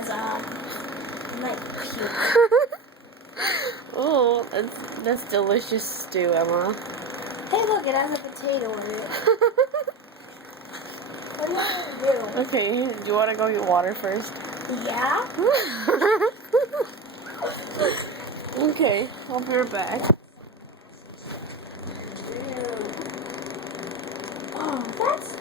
because I might puke. Oh, that's delicious stew, Emma. Hey, look, it has a potato in it. What do you want to do? Okay, do you want to go get water first? Yeah? Okay, I'll be right back. Oh, that's...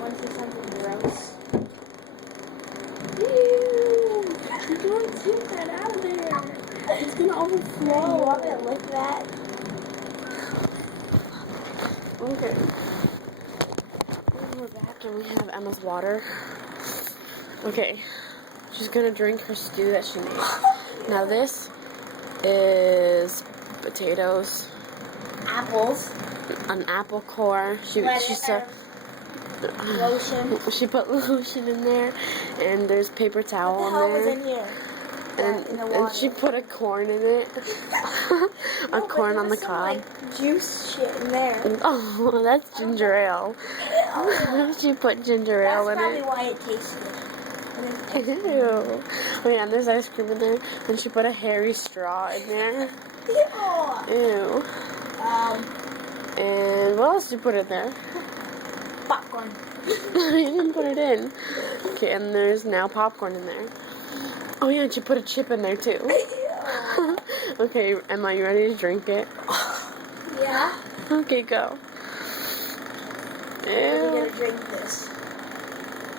Want to see something gross? Ew! You don't take that out of there. It's gonna overflow. You want me to lick that? Okay. We're back and we have Emma's water. Okay. She's gonna drink her stew that she made. Now this is potatoes, Apples. an apple core. She said Lotion. she put lotion in there, and there's paper towel What the in hell there. was in here? In the water. And she put a corn in it. A corn on the cob. Like, juice shit in there. Oh, that's ginger ale. She put ginger ale in That's it. probably why it tastes good. Ew. Oh yeah, and there's ice cream in there. And she put a hairy straw in there. Ew. And what else did you put in there? Popcorn. You didn't put it in. Okay, and there's now popcorn in there. Oh yeah, and she put a chip in there too. Okay, Emma, you ready to drink it? Yeah. Okay, go. I'm gonna drink this.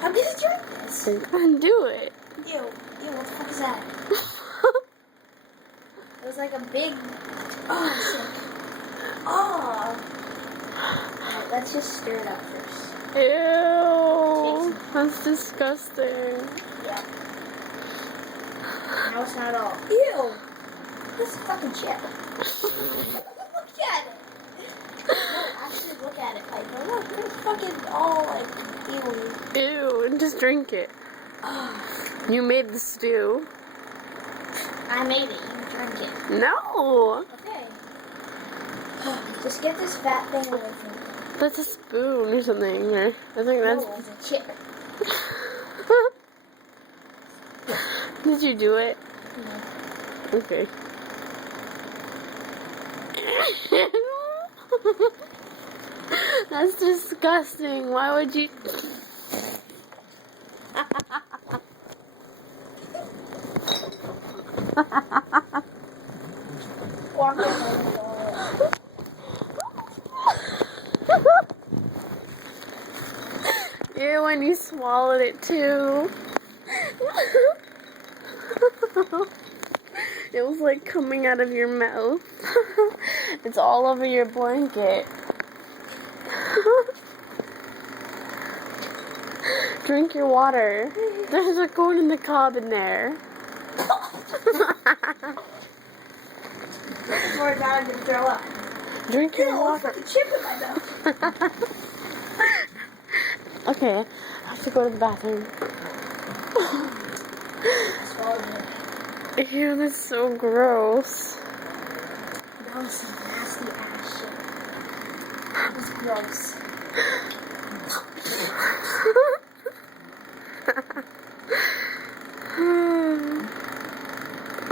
I'm gonna drink this. Do it. Ew, what the fuck is that? It was like a big... Oh, sick. Oh. Alright, let's just stir it up first. Ew. That's disgusting. Yeah. No, it's not at all. Ew. This is a fucking chip. Look at it. No, actually look at it. Like, look, it's fucking all like ewy. Ew, and just drink it. You made the stew. I made it. You drink it. No. Okay. Just get this fat thing away from me. That's a spoon or something. I think that's... No, it's a chip. Did you do it? No. Okay. That's disgusting. Why would you... Walk away. Ew, and you swallowed it too. It was like coming out of your mouth. It's all over your blanket. Drink your water. There's a corn in the cob in there. This is where I'm gonna throw up. Drink your water. Fucking chip in my mouth. Okay, I have to go to the bathroom. I swallowed it. Ew, that's so gross. That was some nasty ass shit. That was gross.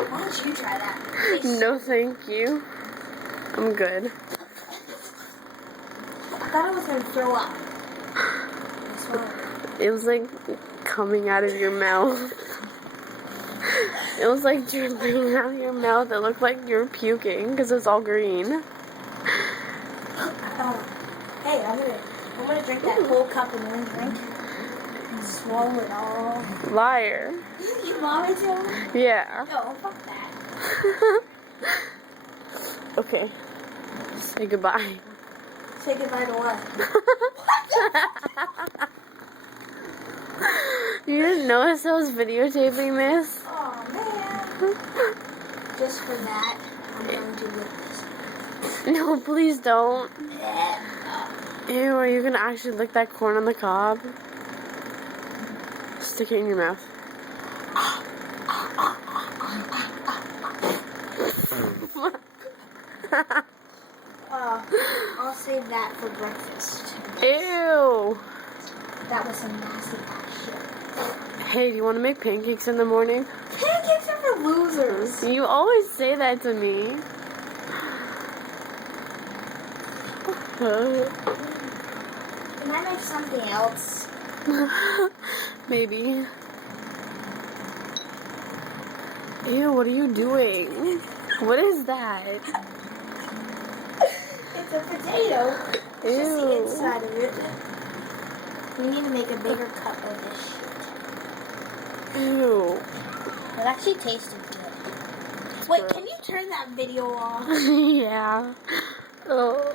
Why don't you try that? No, thank you. I'm good. I thought I was gonna throw up. I swallowed it. It was like coming out of your mouth. It was like dripping out of your mouth. It looked like you were puking because it's all green. Hey, I'm gonna drink that whole cup in one drink. And swallow it all. Liar. You want me to? Yeah. No, fuck that. Okay. Say goodbye. Say goodbye to what? You didn't notice I was videotaping this? Oh, man. Just for that, I'm going to lick this. No, please don't. Ew, are you gonna actually lick that corn on the cob? Stick it in your mouth. I'll save that for breakfast. Ew. That was some nasty ass shit. Hey, do you want to make pancakes in the morning? Pancakes are for losers. You always say that to me. Can I make something else? Maybe. Ew, what are you doing? What is that? It's a potato. It's just the Ew. inside of it. We need to make a bigger cup of this shit. Ew. It actually tasted good. Wait, can you turn that video off? Yeah. Oh.